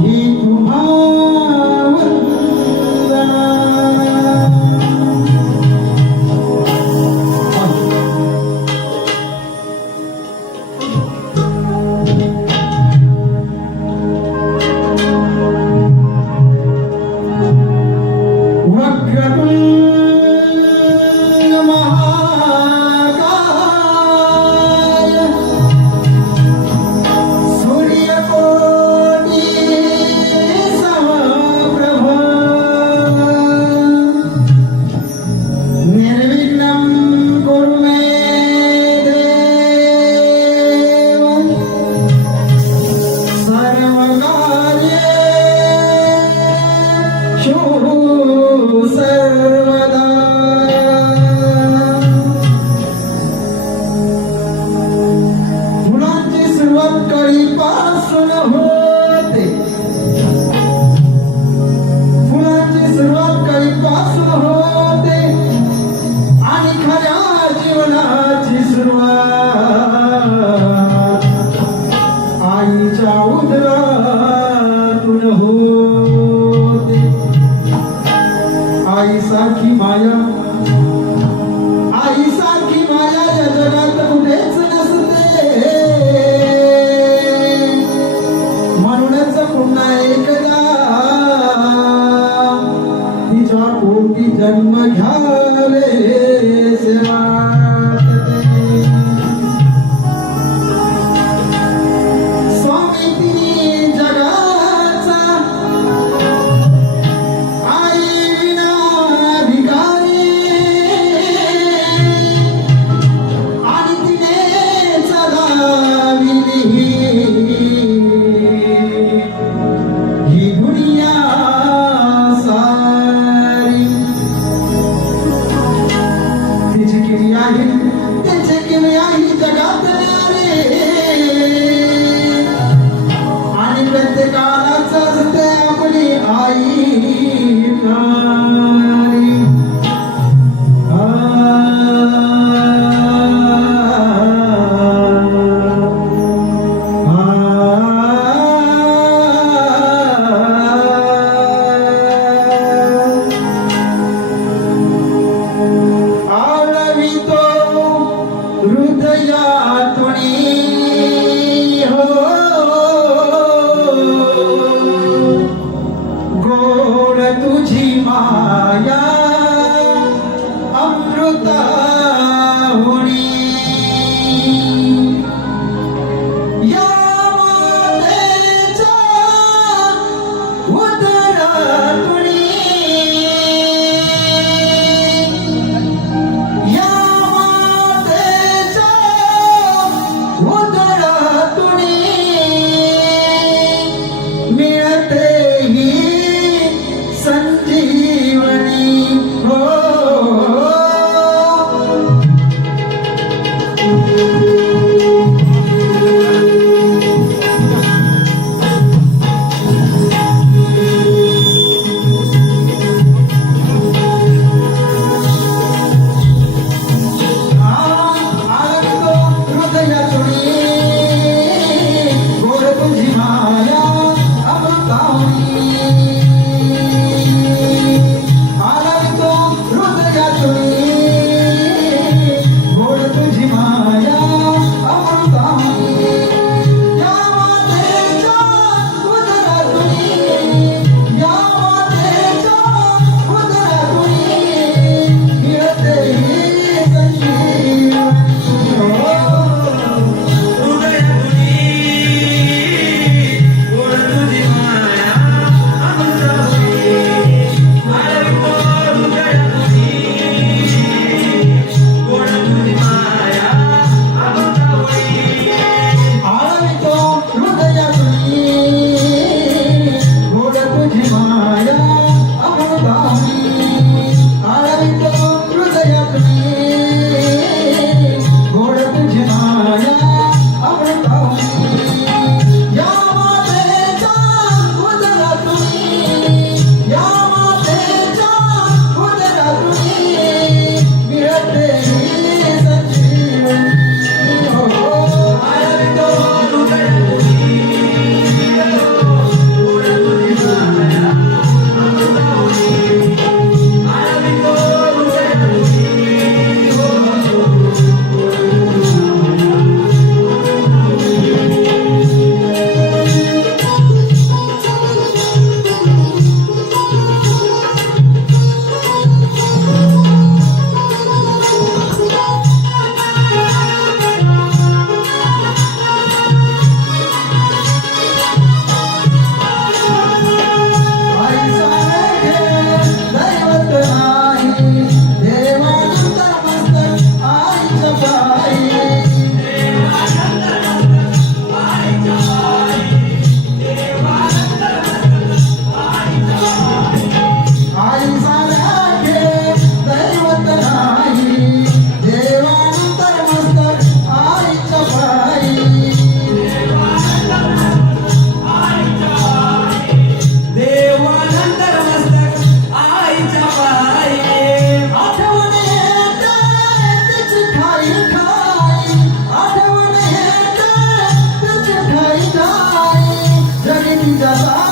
Y tu I'm not. Potty Jaya